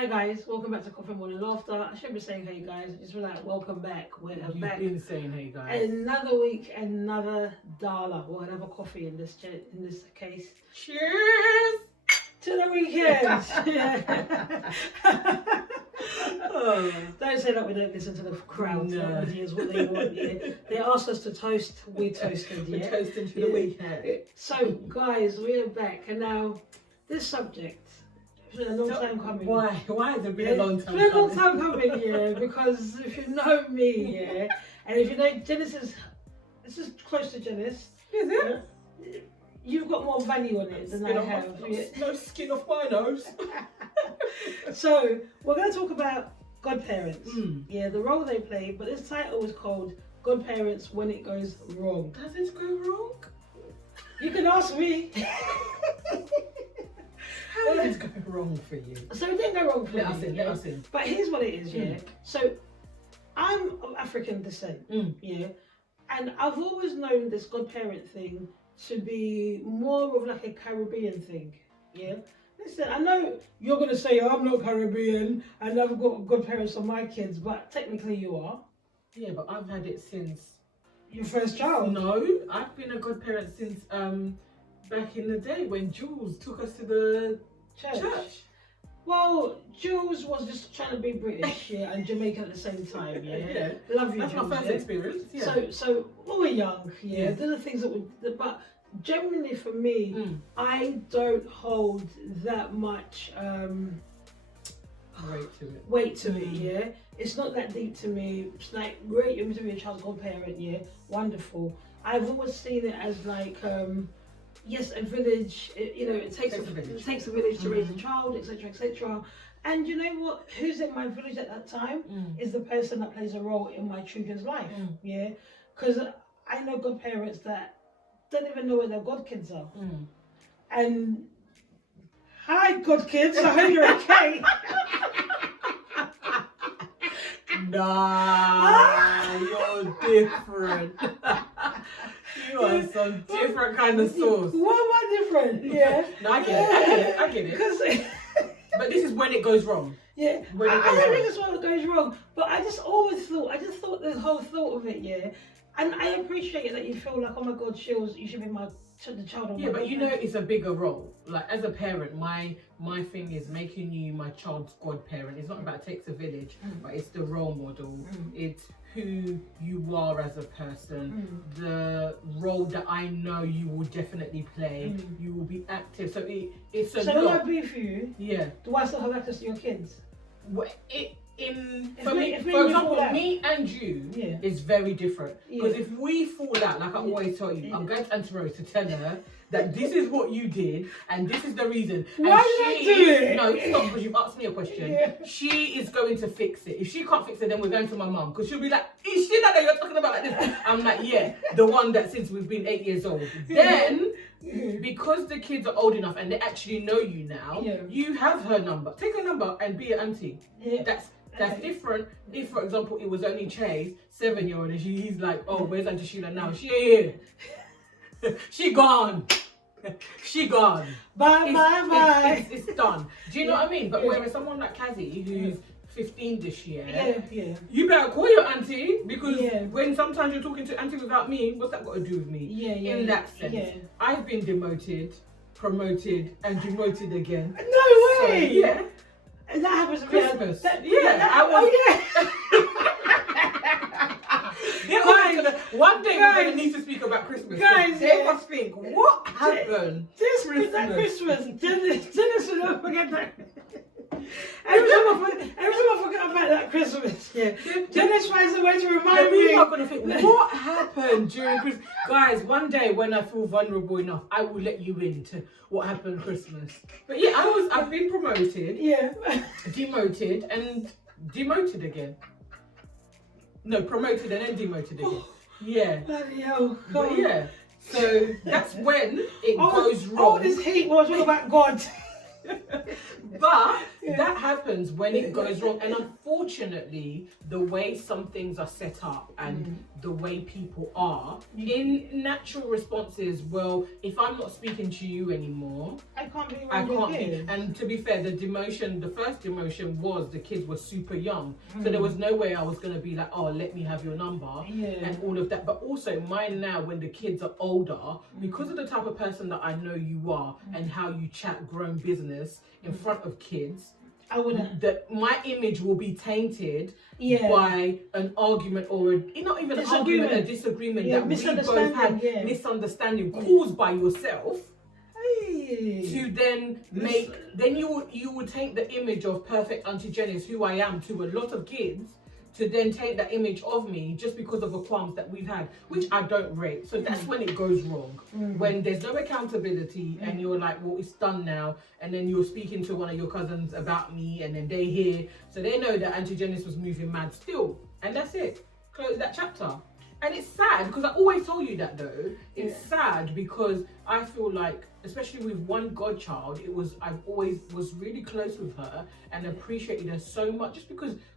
Hi guys, welcome back to Coffee Morning Laughter. I should be saying hey guys, just be like welcome back. We're back. You've been saying hey guys. Another week, another dollar or another coffee in this case. Cheers To the weekend. Don't say that we don't listen to the crowd. No. The audience, what they want. Yeah. They asked us to toast, we toasted. We're Yeah. toasting to the weekend. So guys, we're back, and now this subject. It's been a long time coming. Why has it been a long time? It's been a long time coming, yeah. Because if you know me, yeah, and if you know Djenys this is close to Djenys. Is it? Yeah, you've got more value on it than I have. No skin off my nose. So we're going to talk about godparents. Mm. Yeah, the role they play. But this title is called Godparents When It Goes Wrong. Does it go wrong? You can ask me. How did it go wrong for you? So it didn't go wrong for me. Let us in. But here's what it is, yeah. So I'm of African descent, yeah, and I've always known this godparent thing to be more of like a Caribbean thing, yeah. Listen, I know you're gonna say I'm not Caribbean and I've got godparents on my kids, but technically you are. Yeah, but I've had it since Your first child. No, I've been a godparent since back in the day when Jules took us to the church. Well, Jules was just trying to be British, yeah, and Jamaican at the same time, yeah. Yeah. Love you, That's Jules, my first yeah? experience. Yeah. So when we're young, yeah, Yeah. those are things that would. But generally for me, I don't hold that much Weight to it. it. Yeah, it's not that deep to me. It's like great, you're to be a child's godparent. Yeah, wonderful. I've always seen it as like. Yes, a village. It takes a village to raise a child, etc., etc. And you know what? Who's in my village at that time is the person that plays a role in my children's life. Yeah, because I know godparents that don't even know where their godkids are. And hi, godkids. I hope you're okay. Nah, you're different. You are some different kind of sauce. Why am I different? Yeah. No, I get it. Because. But this is when it goes wrong. Yeah, I don't think it's what goes wrong, but I just thought the whole thought of it, yeah, and I appreciate that you feel like, oh my God, Shilz, you should be the child of my Yeah, but God. you know it's a bigger role. Like as a parent, my thing is making you my child's godparent. It's not about takes a village, but it's the role model. It's who you are as a person, the role that I know you will definitely play. You will be active. So it's a So lot. when I be for you, Yeah. do I still have access to your kids? For me example, me and you is very different. Because Yeah. if we fall out, like I always tell you, I'm going to Auntie Rose to tell her that this is what you did and this is the reason. Why did I do it? No, stop, because you've asked me a question. Yeah. She is going to fix it. If she can't fix it, then we're going to my mum. Because she'll be like, is she that you're talking about like this? I'm like, yeah, the one that since we've been 8 years old. Then, because the kids are old enough and they actually know you now, you have her number. Take her number and be an auntie. Yeah. That's different. If, for example, it was only Chase, 7-year-old, and he's like, oh, where's Auntie Sheila now? She ain't here. She gone. She gone. Bye. It's done. Do you know what I mean? But whereas someone like Kazi, who's 15 this year, you better call your auntie because when sometimes you're talking to auntie without me, what's that got to do with me? In that sense, I've been demoted, promoted, and demoted again. No way. So, And that happens to Christmas. me. One day we're going to need to speak about Christmas. Guys, they must think, what happened? That Christmas. Djenys will not forget that. Every time I forget about that Christmas, Djenys finds a way to remind me. People are going to think, what happened during Christmas? Guys, one day when I feel vulnerable enough, I will let you into what happened Christmas. But yeah, I've been promoted, demoted, and demoted again. No, promoted and then demoted again. Yeah. Bloody hell. But yeah. So that's when it goes wrong. All this hate was all about God. But that happens when it goes wrong, and unfortunately, the way some things are set up and the way people are, in natural responses, well, if I'm not speaking to you anymore, I can't be I around your can't be. kids. And to be fair, the first demotion was the kids were super young. So there was no way I was going to be like, oh, let me have your number and all of that. But also mine now, when the kids are older, because of the type of person that I know you are and how you chat grown business in front of kids, I wouldn't. That my image will be tainted by an argument or not even an argument, a disagreement that we both had, misunderstanding caused by yourself. To then make, then you would take the image of perfect Auntie Djenys, who I am, to a lot of kids, to then take that image of me just because of the qualms that we've had, which I don't rate. So that's when it goes wrong. When there's no accountability and you're like, well, it's done now. And then you're speaking to one of your cousins about me and then they hear, so they know that Auntie Djenys was moving mad still. And that's it. Close that chapter. And it's sad because I always told you that though. It's sad because I feel like, especially with one godchild, I've always was really close with her and appreciated her so much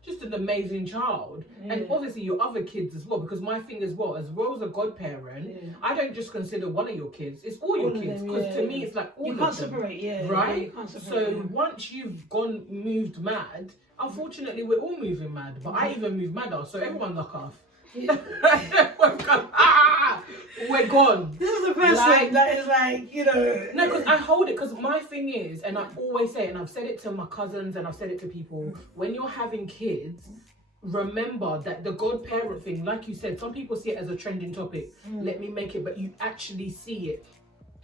just an amazing child. And obviously your other kids as well, because my thing as well as a godparent, I don't just consider one of your kids, it's all your kids. Because to me it's like all you of can't them. Separate, right? You can't separate, so once you've moved mad, unfortunately we're all moving mad, but I even moved madder, so everyone knock off. We're gone. This is the person that is like, No, because I hold it, because my thing is, and I always say it, and I've said it to my cousins and I've said it to people, when you're having kids, remember that the godparent thing, like you said, some people see it as a trending topic. Let me make it, but you actually see it.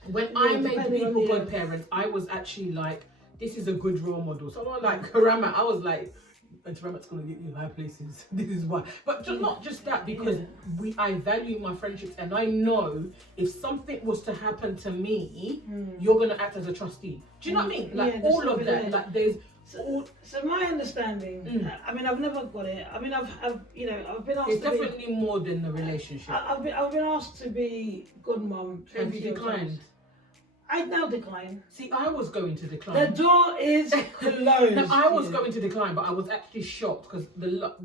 When I made people godparents, I was actually like, this is a good role model. Someone like Karama, I was like, and Rama's gonna get you high places. This is why. But not just that, because I value my friendships, and I know if something was to happen to me, you're gonna act as a trustee. Do you know what I mean? Like all of that. Like there's. So my understanding, I mean, I've never got it. I mean, I've been asked. It's definitely more than the relationship. I've been asked to be godmum. Have you declined? I now decline. See, I was going to decline. The door is closed. No, I was going to decline, but I was actually shocked because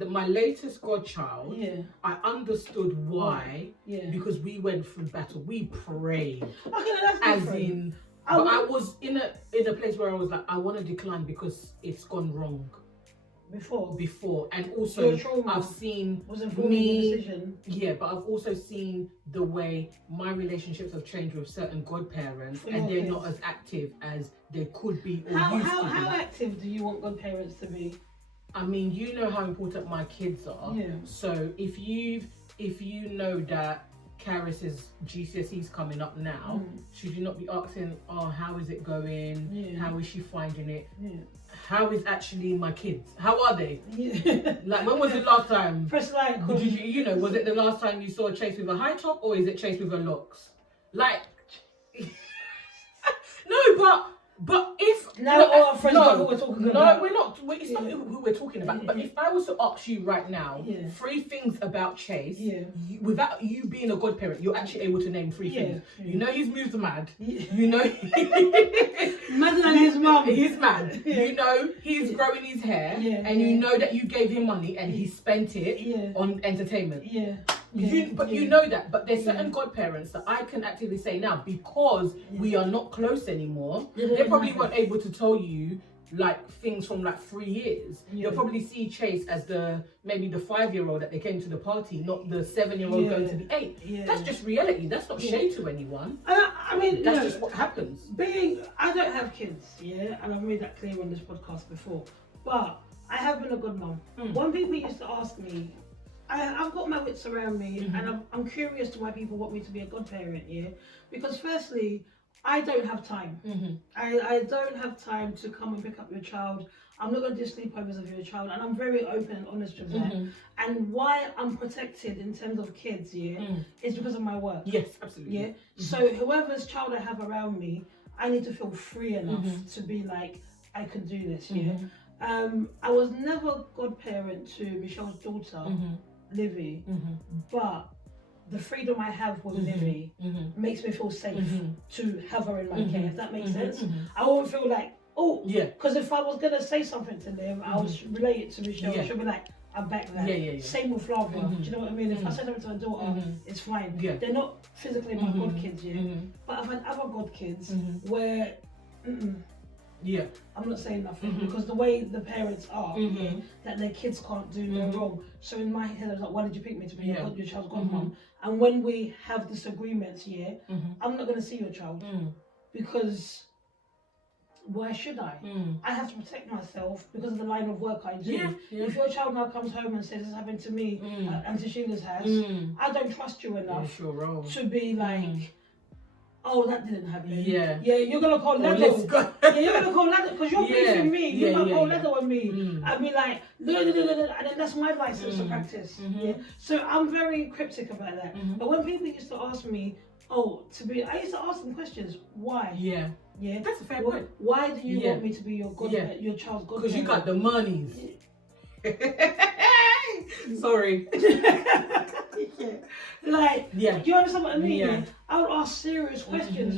my latest godchild, I understood why. Because we went through battle. We prayed. Okay, that's as different. in, but I was in a place where I was like, I want to decline because it's gone wrong. Before, and also I've seen decision. But I've also seen the way my relationships have changed with certain godparents, and they're not as active as they could be or used to be. How active do you want godparents to be? I mean, you know how important my kids are. So if you know that Karis's GCSE's coming up now, should you not be asking, oh, how is it going? How is she finding it? How is actually my kids? How are they? Like, when was the last time? Press like. Was it the last time you saw Chase with a high top, or is it Chase with a locks? Like, no, but if who we're talking about. No, we're not. It's not who we're talking about. But if I was to ask you right now 3 things about Chase, without you being a godparent, you're actually able to name 3 things. You know he's moved mad. You know madder than his mum. He's mad. You know he's growing his hair, and you know that you gave him money and he spent it on entertainment. You know that, but there's certain godparents that I can actively say now, because we are not close anymore, they probably weren't able to tell you like things from like 3 years. You'll probably see Chase as maybe the 5-year-old that they came to the party, not the 7-year-old going to the 8. That's just reality. That's not shade to anyone. I mean, that's just what happens. I don't have kids, and I've made that clear on this podcast before, but I have been a good mum. When people used to ask me, I've got my wits around me, and I'm curious to why people want me to be a godparent, because firstly, I don't have time. I don't have time to come and pick up your child. I'm not going to do sleepovers of your child, and I'm very open and honest with that. And why I'm protected in terms of kids, is because of my work. Yes, absolutely. So whoever's child I have around me, I need to feel free enough to be like, I can do this. I was never godparent to Michelle's daughter, Livy, but the freedom I have with Livy makes me feel safe to have her in my care, if that makes sense. I won't feel like oh, Yeah. because if I was gonna say something to them, I would relate it to Michelle. Yeah. She'll be like, I back that. Yeah. Same with Flavia. Do you know what I mean? If I say something to my daughter, it's fine. Yeah. They're not physically my god kids, but I've had other god kids where, yeah, I'm not saying nothing because the way the parents are, that their kids can't do no wrong. So in my head, I was like, why did you pick me to be your child's godmom? And when we have disagreements, I'm not gonna see your child because why should I? I have to protect myself because of the line of work I do. Yeah. If your child now comes home and says this happened to me and to Sheila's house, I don't trust you enough to be like, oh, that didn't happen. Yeah, you're gonna call Ledo. Yeah, you're gonna call Ledo because you're briefing me. You're gonna call Ledo on me. I'd be like, and then that's my license to practice. Yeah, so I'm very cryptic about that. But when people used to ask me, I used to ask them questions. Why? Yeah, that's a fair point. Why do you want me to be your your child's godparent? Because you got the monies. Sorry. Like, do you understand what I mean? Yeah. I would ask serious questions,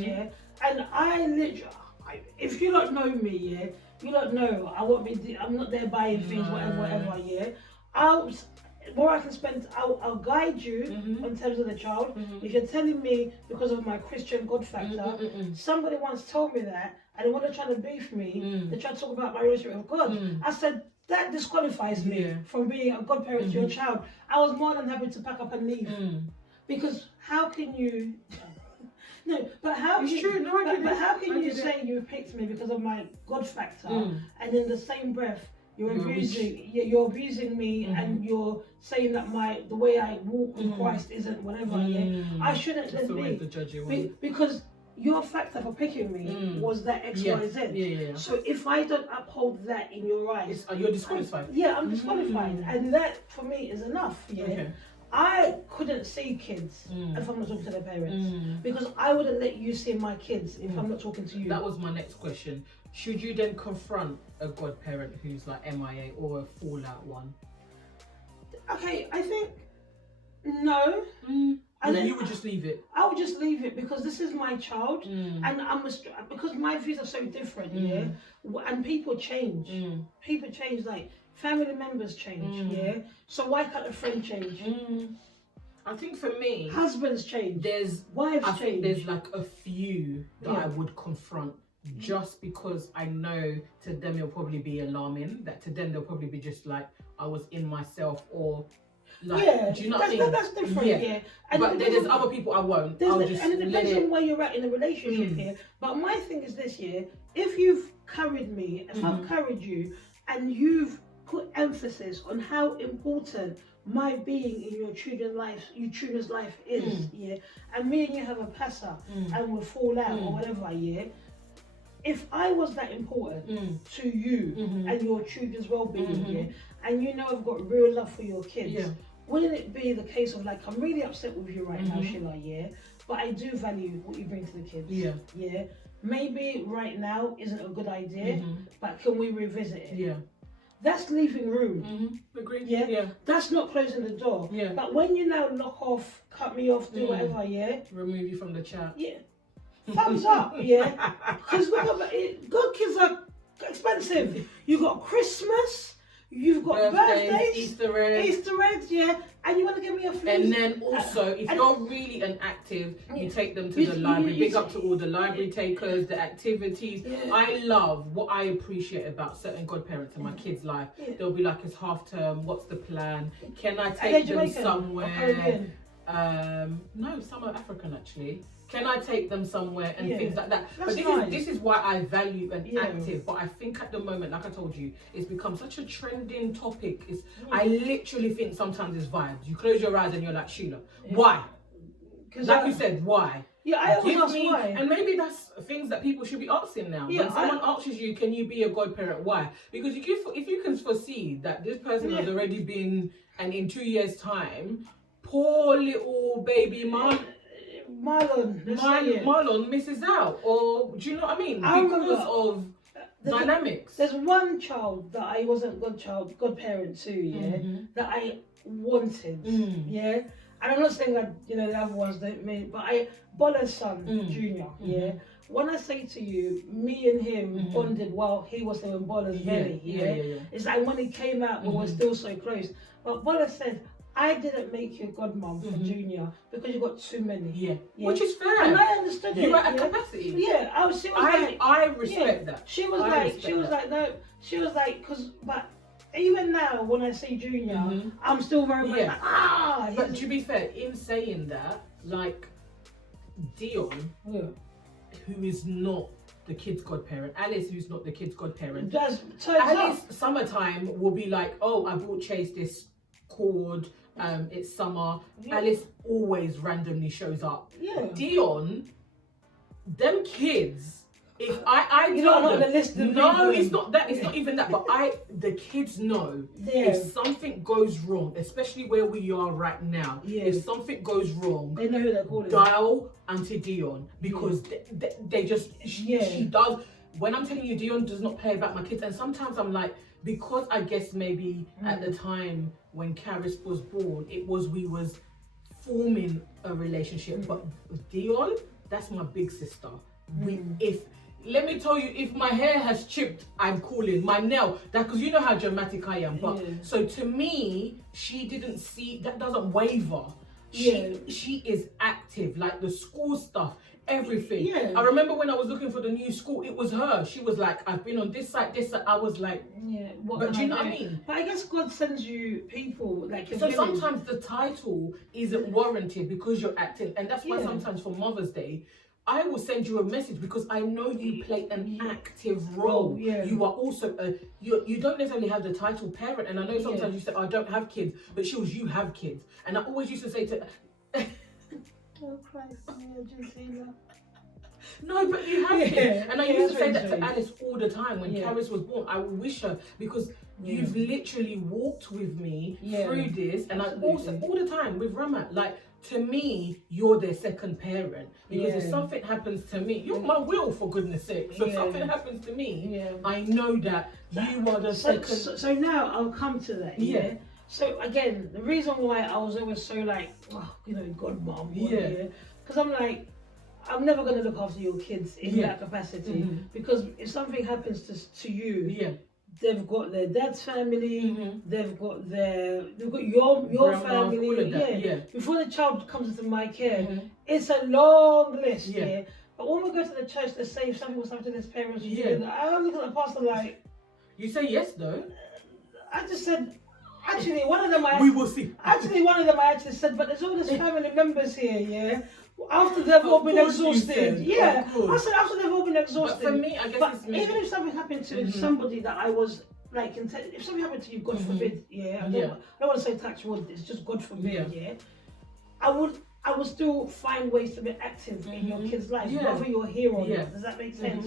and I literally, if you don't know me, you don't know. I'm not there buying things, whatever. More I can spend, I'll guide you in terms of the child. If you're telling me because of my Christian God factor, somebody once told me that, and when they're trying to beef me, they try to talk about my relationship with God. I said, that disqualifies me from being a godparent to your child. I was more than happy to pack up and leave. Because how can you... No, but how it's can true. No, but how can you say you picked me because of my God factor, and in the same breath you're abusing me, and you're saying that the way I walk with Christ isn't whatever. I shouldn't then be because your factor for picking me was that X, Y, Z. So if I don't uphold that in your eyes, you're disqualified. I'm disqualified, and that for me is enough. I couldn't see kids if I'm not talking to their parents because I wouldn't let you see my kids if I'm not talking to you. That was my next question. Should you then confront a godparent who's like MIA or a fallout one? Okay, I think no. And then you would just leave it. I would just leave it because this is my child, and because my views are so different. And people change. People change, like family members change. So why can't a friend change? I think for me, husbands change. I think there's like a few that I would confront. Just because I know to them it'll probably be alarming, that to them they'll probably be just like, I was in myself, or like, do you know what I mean? That's different, And but there's other people I won't. And it depends on where you're at in the relationship here. But my thing is this, if you've carried me, if I've carried you, and you've put emphasis on how important my being in your children's life is, and me and you have a passer and we'll fall out or whatever, if I was that important to you and your children's well-being, and you know I've got real love for your kids, wouldn't it be the case of like, I'm really upset with you right now, Sheila, but I do value what you bring to the kids, maybe right now isn't a good idea, but can we revisit it? That's leaving room. Agreed. That's not closing the door. But when you now lock off, cut me off, do whatever, remove you from the chat. Thumbs up, because look at it, God kids are expensive. You've got Christmas, you've got birthdays, Easter eggs, and you want to give me a flea. And then also, if you're really an active, you take them to the library. Big up to all the library takers, the activities. I love what I appreciate about certain godparents in my kids' life. They'll be like, it's half term, what's the plan? Can I take them somewhere? No, some are African actually. Can I take them somewhere and things like that? But this is why I value an active. But I think at the moment, like I told you, it's become such a trending topic. I literally think sometimes it's vibes. You close your eyes and you're like, Sheila, why? Like you said, why? I always ask why. And maybe that's things that people should be asking now. When someone asks you, can you be a godparent? Why? Because if you can foresee that this person has already been, and in 2 years' time, poor little baby Marlon misses out, or do you know what I mean? Because of dynamics. There's one child that I wasn't godparent to, that I wanted, and I'm not saying that the other ones don't mean, but Bola's son, Junior, when I say to you, me and him bonded while he was in Bola's belly. Yeah. It's like when he came out, we were still so close. But Bola said, I didn't make you a godmom for Junior because you got too many. Yeah. Which is fair. And I understood it. You were at capacity. Yeah. I respect that. She was like, but even now when I see Junior, I'm still very much like, But to be fair, in saying that, like Dion, who is not the kid's godparent, Alice, who's not the kid's godparent, Alice summertime will be like, oh, I bought Chase this cord, it's summer. Alice always randomly shows up. Dion, them kids, if I you don't know the list of no, it's not that, it's not even that, but the kids know if something goes wrong, especially where we are right now, if something goes wrong, they know who they're calling. Dial Auntie Dion, because they just, she does. When I'm telling you, Dion does not play about my kids, and sometimes I'm like, because I guess maybe at the time when Karis was born, we was forming a relationship, but with Dion, that's my big sister. Let me tell you, if my hair has chipped, I'm calling. My nail, because you know how dramatic I am. But so to me, she didn't see, that doesn't waver. She is active, like the school stuff, everything. I remember when I was looking for the new school, it was her. She was like, I've been on this site, this site. I was like, but do you know what I mean? But I guess God sends you people like so sometimes the title isn't warranted because you're acting, and that's why sometimes for Mother's Day, I will send you a message because I know you play an active role. You are also you don't necessarily have the title parent, and I know sometimes you say, I don't have kids, but Shilz, you have kids. And I always used to say to oh Christ, Argentina. No, but you have kids. And I used to say that to Alice all the time when Karis was born. I would wish her, because you've literally walked with me through this, and I also all the time with Ramat, like, to me, you're their second parent, because if something happens to me, you're my will, for goodness sake. So if something happens to me, I know that you are the second. So now I'll come to that. So again, the reason why I was always so like, godmom, because I'm like, I'm never going to look after your kids in that capacity, because if something happens to you, they've got their dad's family, they've got your Grandma, family, all of that, Before the child comes into my care, it's a long list, But when we go to the church, they say if something was happening to his parents, I look at the pastor like, you say yes though. I just said, actually, one of them we will see. Actually, one of them I actually said, but there's all these family members here, After they've all been exhausted. I said after they've all been exhausted. But for me, I guess even if something happened to somebody that I was like, if something happened to you, God forbid, I don't want to say touch wood, it's just God forbid, I would still find ways to be active in your kids' lives, whether you're here or not. Does that make sense?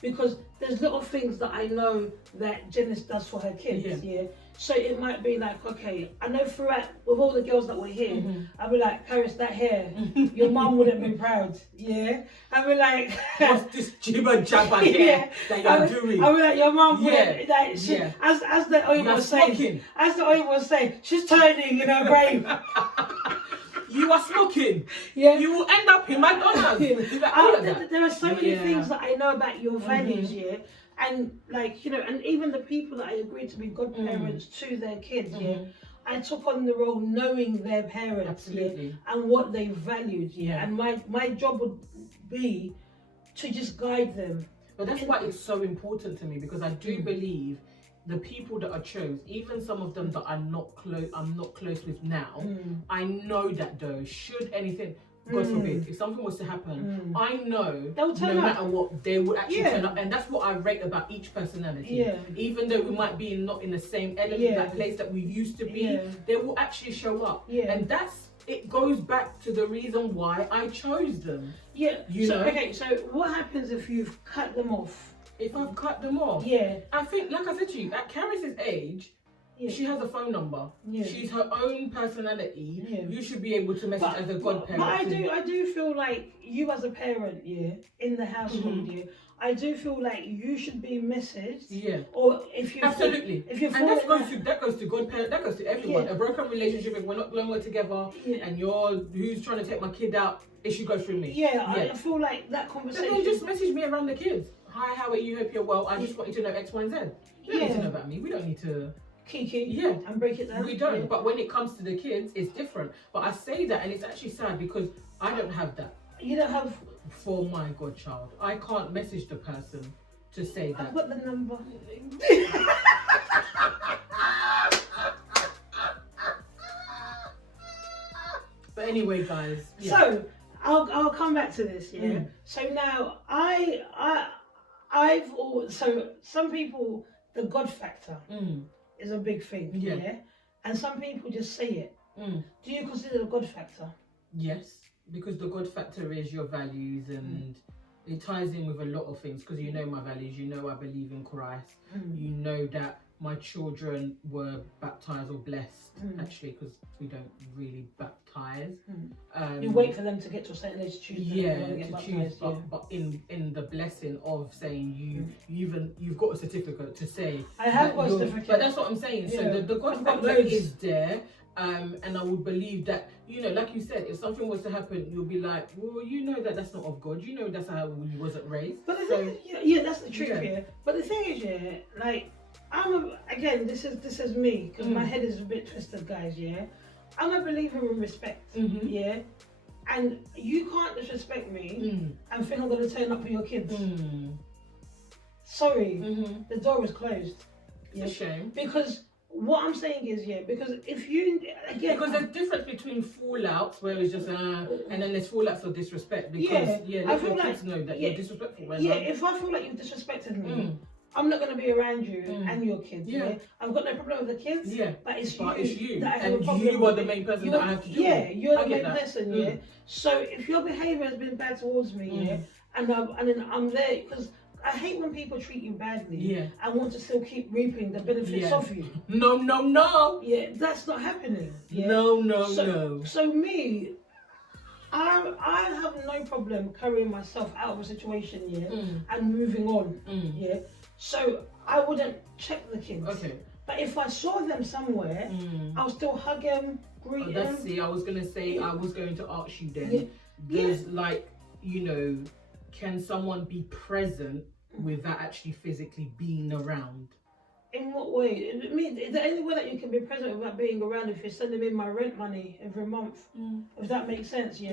Because there's little things that I know that Djenys does for her kids, So it might be like, okay, I know throughout, with all the girls that were here, I'd be like, Karis, that hair, your mum wouldn't be proud, I'd be like, what's this jibber jabber hair that you're doing? I'd be like, your mum wouldn't, like, as the oil was saying, she's turning in her grave. You are smoking. You will end up in McDonald's. There are so many things that I know about your values, and like, and even the people that I agreed to be godparents to their kids, I took on the role knowing their parents, and what they valued, and my job would be to just guide them. But that's why it's so important to me, because I do believe the people that are chose, even some of them that I'm not close with now, I know that though, should anything, God forbid, if something was to happen, I know no matter what, they would actually turn up. And that's what I rate about each personality. Even though we might be not in the same element, that place that we used to be, they will actually show up. And it goes back to the reason why I chose them. Okay, so what happens if you've cut them off? If I've cut them off, I think, like I said to you, at Karis' age, she has a phone number. She's her own personality. You should be able to message as a godparent. But I do feel like you as a parent, in the household, I do feel like you should be messaged. Yeah. Or if you Absolutely. if you're and that goes to godparent, that goes to everyone. Yeah. A broken relationship, if we're not going well together, and you're who's trying to take my kid out, it should go through me. Yeah, I feel like that conversation. Then just message me around the kids. Hi, how are you? Hope you're well. I just want you to know X, Y, and Z. You don't need to know about me. We don't need to kiki and break it down. We don't. But when it comes to the kids, it's different. But I say that, and it's actually sad because I don't have that. You don't have for my godchild. I can't message the person to say that. I've got the number. But anyway, guys. Yeah. So I'll come back to this. Yeah. So now so some people, the God factor is a big thing. Yeah. And some people just say it. Do you consider the God factor? Yes, because the God factor is your values, and it ties in with a lot of things, because you know my values, you know I believe in Christ, you know that my children were baptized or blessed, actually, because we don't really baptize. You wait for them to get to a certain age to choose. To choose, but in the blessing of saying you've got a certificate to say. I have got a certificate. But that's what I'm saying. Yeah. So the God factor is there. And I would believe that, you know, like you said, if something was to happen, you'll be like, well, you know that's not of God. You know that's how you wasn't raised. But the thing is, that's the truth here. But the thing is, like, this is me, because my head is a bit twisted, guys. I'm a believer in respect. And you can't disrespect me and think I'm going to turn up for your kids. Sorry, the door is closed. It's a shame. Because what I'm saying is, because if you, again... Because there's a difference between fallouts, where it's just, and then there's fallouts of disrespect. Because, let your kids know that you're disrespectful. If I feel like you've disrespected me, I'm not going to be around you and your kids. I've got no problem with the kids, but it's you that I have a problem with. You are the main person that I have to do with. You're the main person, So if your behaviour has been bad towards me, and then I'm there, because I hate when people treat you badly and want to still keep reaping the benefits of you. No. Yeah, that's not happening. No. So me, I have no problem carrying myself out of a situation, and moving on. So I wouldn't check the kids. Okay. But if I saw them somewhere, I'll still hug them, greet them. I was going to ask you then. There's like, you know, can someone be present without actually physically being around? In what way? I mean, is there any way that you can be present without being around if you're sending me my rent money every month? If that makes sense, So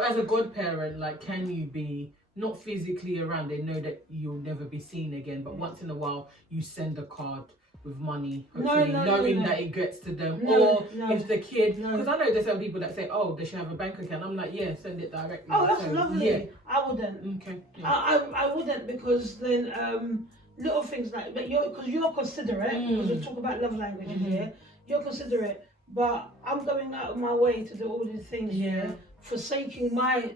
as a godparent, like, can you be not physically around? They know that you'll never be seen again, but once in a while you send a card with money, hopefully knowing that it gets to them. If the kid, because I know there's some people that say, oh, they should have a bank account. I'm like, send it directly. Oh, that's lovely. I wouldn't. Okay. I wouldn't, because then little things like, but you're considerate, because we talk about love languages here. You're considerate, but I'm going out of my way to do all these things forsaking my,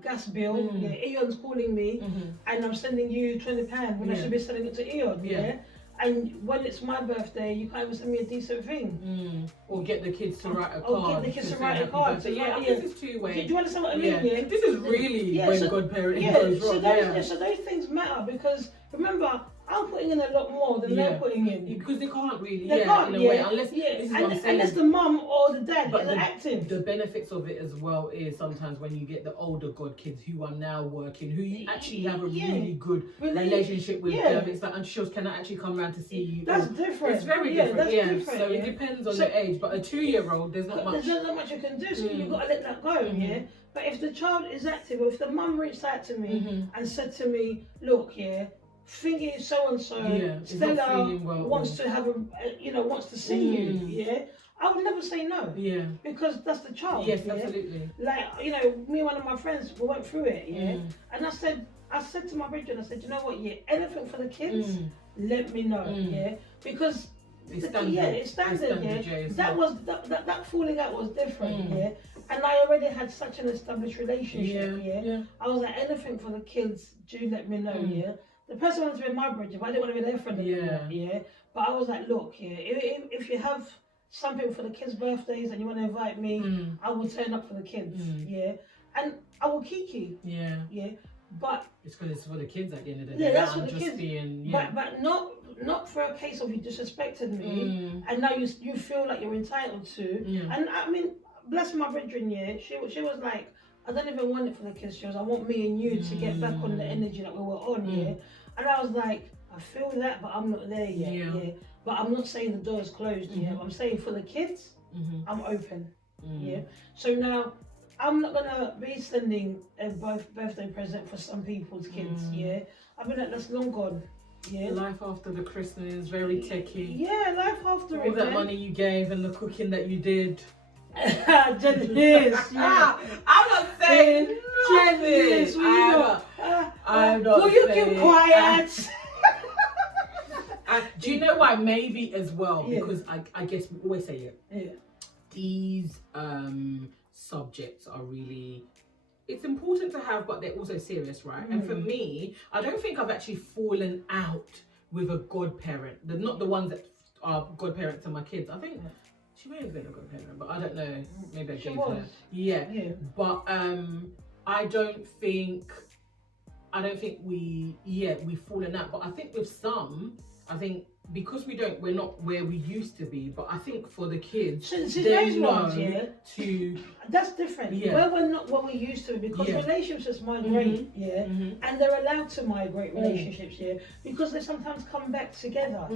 gas bill. Eon's calling me, and I'm sending you £20 when I should be sending it to Eon. And when it's my birthday, you can't even send me a decent thing. Or get the kids to write a card. Or get the kids to write a card. So this is two-way. Do you understand what I mean? This is really when godparenting goes wrong. So those things matter, because remember, I'm putting in a lot more than they're putting in. Because they can't really, in a way, unless, this is what I'm saying. Unless the mum or the dad is active. The benefits of it as well is sometimes when you get the older god kids who are now working, who you actually have a really good relationship with them. It's like, Shilz, can I actually come around to see you? That's different. It's very different. So it depends on the age, but a 2-year-old, there's not much. There's not much you can do, so you've got to let that go, But if the child is active, or if the mum reached out to me and said to me, look, thingy so and so, Stella wants to have wants to see you, I would never say no, because that's the child. Yes, absolutely. Like, me and one of my friends, we went through it, and I said to my brethren, I said, you know what, anything for the kids, let me know, because it's standard, that was that falling out was different, and I already had such an established relationship, I was like, anything for the kids, do let me know, The person wanted to be my bridge, but I didn't want to be there for them. But I was like, look, if you have something for the kids' birthdays and you want to invite me, I will turn up for the kids. and I will kiki. Yeah. Yeah, but it's because it's for the kids at the end of the day. yeah, that's for I'm the just kids. Being, But not for a case of you disrespected me, and now you feel like you're entitled to. Yeah. And I mean, bless my brethren, yeah, she was like, I don't even want it for the kids. She was, I want me and you to get back on the energy that we were on, yeah. And I was like, I feel that, but I'm not there yet, yeah. But I'm not saying the door is closed, yeah. I'm saying for the kids, I'm open, yeah. So now, I'm not gonna be sending a birthday present for some people's kids, yeah. I mean, that's long gone. Yeah. Life after the Christmas, very techie. Yeah, life after all that money you gave and the cooking that you did. Djenys, yeah. I'm not saying Djenys, I'm not. Will you keep quiet? Do you know why? Maybe as well, because I guess we always say it. Yeah. These subjects are really, it's important to have, but they're also serious, right? And for me, I don't think I've actually fallen out with a godparent. They're not the ones that are godparents to my kids. I think she may have been a godparent, but I don't know. Maybe I gave her. Yeah. But I don't think we've fallen out. But I think with some, because we're not where we used to be, but I think for the kids, they know to. That's different. Yeah. Where we're not where we used to be, because relationships migrate, and they're allowed to migrate relationships, because they sometimes come back together,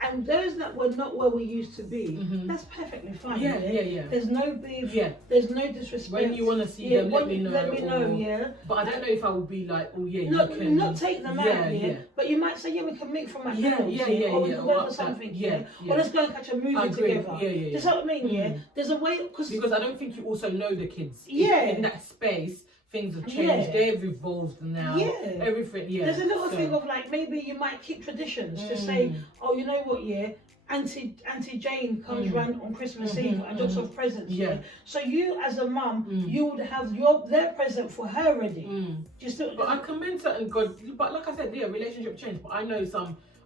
and those that were not where we used to be, that's perfectly fine. There's no beef. There's no disrespect. When you want to see them, let me know. Let me know. But I don't know if I will be like, oh yeah, no, you can not take them out. But you might say, we can meet from McDonald's. Or we can go for something. Or let's go and catch a movie together. Do you know what I mean? There's a way because I don't think you also know the kids. In that space, things have changed. They've evolved now. Everything. There's a little thing of like, maybe you might keep traditions to say, oh, you know what, Auntie Jane comes round on Christmas Eve and drops off presents. So you, as a mum, you would have their present for her ready. But I commend certain but like I said, relationship changed. But I know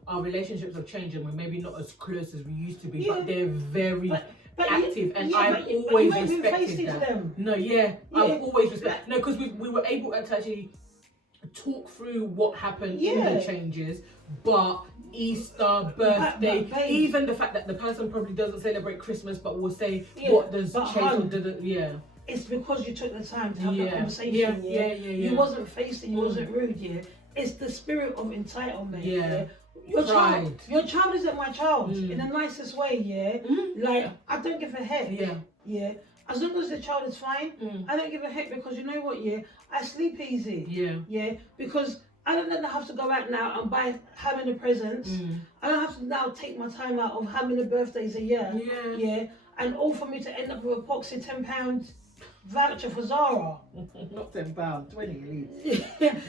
our relationships have changed and we're maybe not as close as we used to be. But they're very active, and I've always respected that. No, I've always respected. No, because we were able to actually talk through what happened in the changes, but Easter, birthday, even the fact that the person probably doesn't celebrate Christmas, but will say what does change. It's because you took the time to have that conversation. You wasn't feisty, you wasn't rude. It's the spirit of entitlement. Your child isn't my child in the nicest way, like I don't give a heck. As long as the child is fine, I don't give a heck, because you know what, I sleep easy. Because I don't have to go out now and buy how many presents. I don't have to now take my time out of how many birthdays a year. And all for me to end up with a poxy £10 voucher for Zara. Not £10, 20 at least.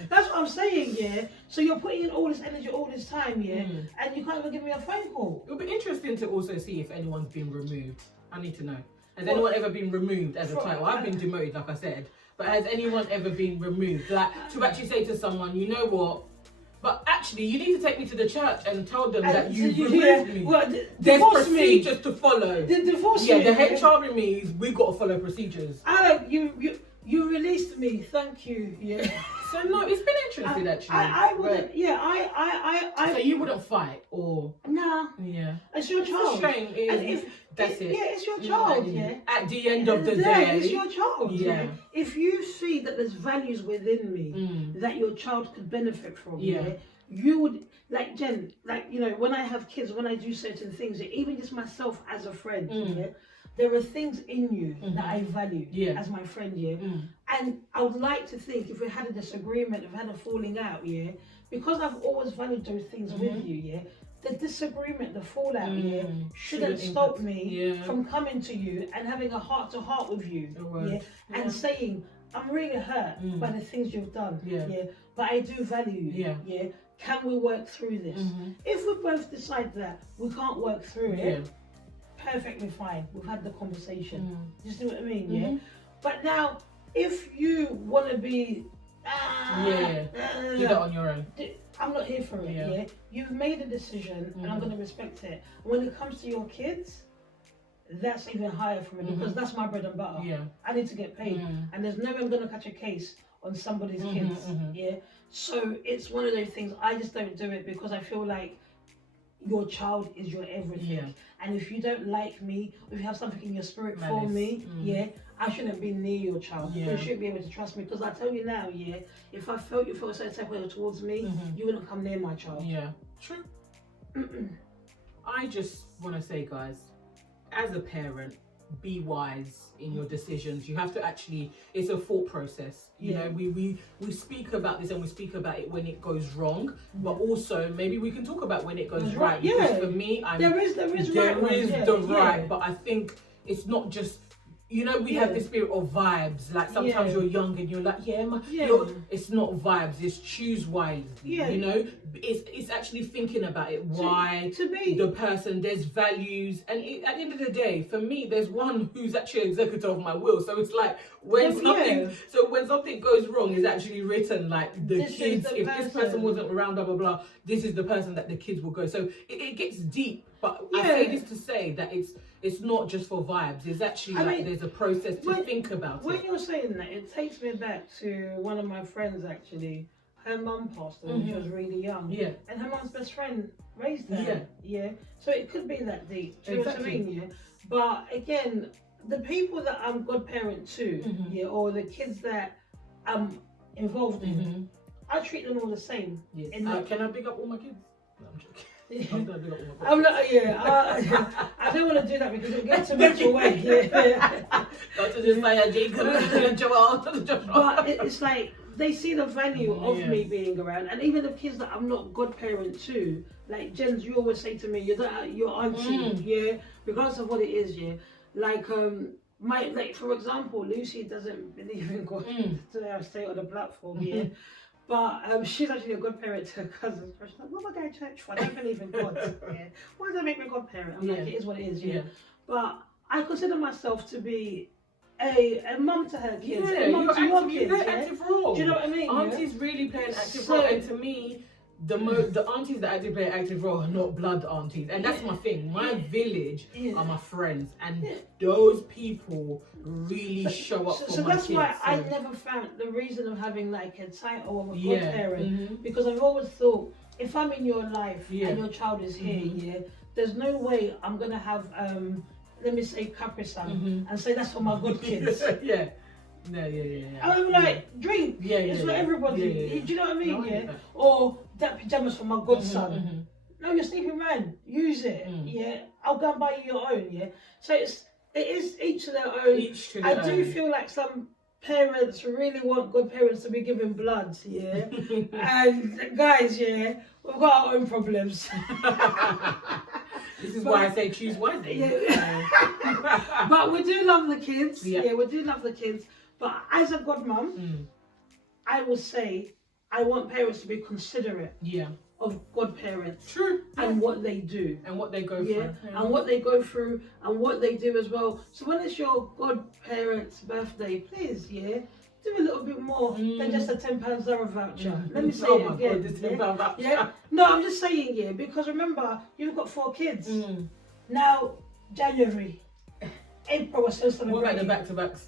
That's what I'm saying, So you're putting in all this energy all this time, and you can't even give me a phone call. It'll be interesting to also see if anyone's been removed. I need to know. Has anyone ever been removed as a title? I've been demoted, like I said. But has anyone ever been removed? Like, to actually say to someone, you know what? But actually, you need to take me to the church and tell them that you removed me. Well, there's procedures to follow. Divorce me. The HR in me is, we got to follow procedures. You released me. Thank you. So no, it's been interesting actually. I wouldn't. So you wouldn't fight, or nah? It's your child. It's a shame. It's your child. At the end of the day, it's your child. If you see that there's values within me that your child could benefit from, you would, like Jen, when I have kids, when I do certain things, even just myself as a friend, there are things in you that I value as my friend, and I would like to think if we had a disagreement, if we had a falling out, because I've always valued those things with you, the disagreement, the fallout, shouldn't stop me from coming to you and having a heart-to-heart with you, and saying, I'm really hurt by the things you've done, but I do value you, can we work through this? If we both decide that we can't work through it, perfectly fine, we've had the conversation. You see what I mean? But now, if you want to be do that on your own. I'm not here for it. You've made a decision, and I'm going to respect it. When it comes to your kids, that's even higher for me because that's my bread and butter. Yeah. I need to get paid, and there's no way I'm going to catch a case on somebody's kids. Yeah. So it's one of those things. I just don't do it because I feel like your child is your everything, and if you don't like me, or if you have something in your spirit for me, I shouldn't be near your child. You shouldn't be able to trust me because I tell you now, if I felt you felt a certain way towards me, you wouldn't come near my child. Yeah, true. I just want to say, guys, as a parent, be wise in your decisions. You have to actually, it's a thought process. You know, we speak about this and we speak about it when it goes wrong, but also maybe we can talk about when it goes right. Because for me, there is the right, but I think it's not just, you know, we have this spirit of vibes. Like sometimes you're young and you're like, it's not vibes. It's choose wisely. You know, it's actually thinking about it. Why to me, the person, there's values, and at the end of the day, for me, there's one who's actually executor of my will. So it's like when something goes wrong, it's actually written like the kids. If this person wasn't around, blah blah blah, this is the person that the kids will go. So it gets deep. But I say this to say that it's not just for vibes. It's actually there's a process to think about. When you're saying that, it takes me back to one of my friends actually. Her mum passed when she was really young. Yeah. And her mum's best friend raised her. Yeah. So it could be that deep. Do you know what I mean? Yeah. But again, the people that I'm godparent to, or the kids that I'm involved in, I treat them all the same. Yeah. Can I pick up all my kids? No, I'm joking. I'm not, I don't want to do that because it'll get too much away. Not to just say Jacob, Joel. But it's like they see the value of me being around, and even the kids that I'm not godparent to, like Jens, you always say to me, your auntie, regardless of what it is, like for example, Lucy doesn't believe in God. Today I stay on the platform, But she's actually a godparent to her cousins. She's like, what am I going to church for? I don't believe in God. Why does that make me a godparent? I'm like, it is what it is. But I consider myself to be a mum to her kids, a mum to your kids. Active role. Do you know what I mean? Aunties really play an active role, and to me, the aunties that actually play an active role are not blood aunties, and that's my thing. My village are my friends, and those people really show up for my kids. So that's why I never found the reason of having like a title of a godparent, because I've always thought if I'm in your life and your child is here, there's no way I'm gonna have let me say Capri-Sun and say that's for my good kids. I'm like, drink. It's for everybody. Do you know what I mean? No, or that pyjamas for my godson. No, you're sleeping man. Use it. I'll go and buy you your own. So it is each to their own. I do feel like some parents really want godparents to be given blood. And guys, we've got our own problems. This is why I say choose wisely. But we do love the kids. We do love the kids. But as a godmum, I would say I want parents to be considerate of godparents. True. And what they do. And what they go through. And what they go through and what they do as well. So when it's your godparents' birthday, please, do a little bit more than just a £10 Zara voucher. Let me say it again. God, £10 voucher. No, I'm just saying, because remember, you've got 4 kids. Now, January. April was still celebrating. What about the back-to-backs?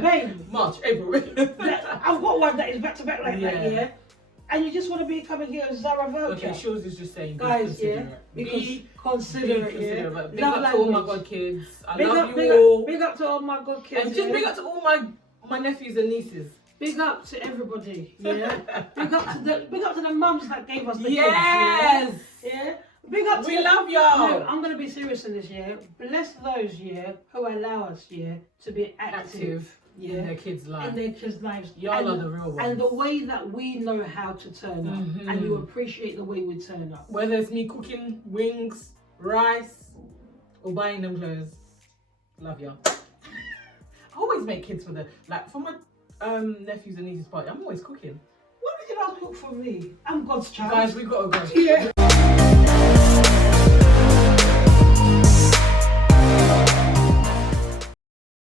Babe. March, April. I've got one that is back-to-back like that, and you just want to be coming here as Zara voucher. Okay, Shilz is just saying, guys, be considerate. Big up to all my god kids. I love you all. Big up to all my god kids. And just big up to all my nephews and nieces. Big up to everybody. Big up to the mums that gave us the kids. Big up to love y'all. No, I'm gonna be serious in this Bless those who allow us to be active in their kids' lives. In their kids' lives. Y'all are the real ones. And the way that we know how to turn up, and you appreciate the way we turn up. Whether it's me cooking wings, rice, or buying them clothes, love y'all. I always make kids for for my nephews and nieces party. I'm always cooking. Why did you not cook for me? I'm God's child. Guys, we gotta go.